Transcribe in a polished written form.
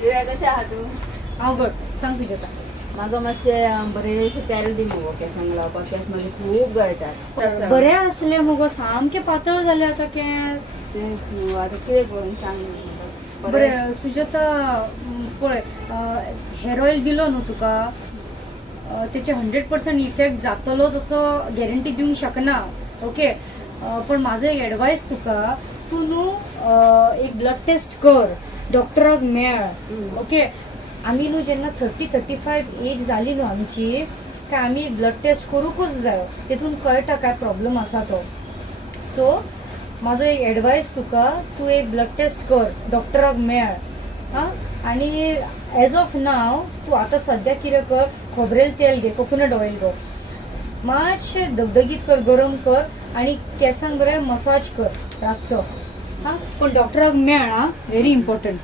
दिव्या कशा आहात तू? अवघड सांग सुजाता. म्हाका मातशें बरेशें तेल दी मुगो केसांक लावपाक. केस म्हाजे खूब गळटात. बरे असले मुगो सामके पातळ झाले आता केस. तेच न्हू आतां कितें करून सांग. बरे सुजाता पळय हेअर ऑइल दिलो न्हू तुका त्याचे 100% इफेक्ट जातलोच असो गॅरंटी दिवंक शकना. ओके पण माझं एक ऍडवाइस तुका, तू न्हू एक ब्लड टेस्ट कर, डॉक्टराक मेळ. ओके आम्ही न्हू जेन्ना 30-35 एज जाली न्हू आमची, काय आम्ही ब्लड टेस्ट करूकच जाय. तेतून कळटा काय प्रॉब्लेम आसा तो. सो माझं एक ऍडवाइस तुका, तू एक ब्लड टेस्ट कर, डॉक्टराक मेळ. हा आणि एज ऑफ नाव तू आता सध्या कितें कर, खोबरेल तेल घे, कोकोनट ऑइल घे, मातशें दगदगीत कर, गरम कर आणि केसांक बरें मसाज कर रातचो. हा पण डॉक्टराक मेळ. हा व्हेरी इम्पॉर्टंट.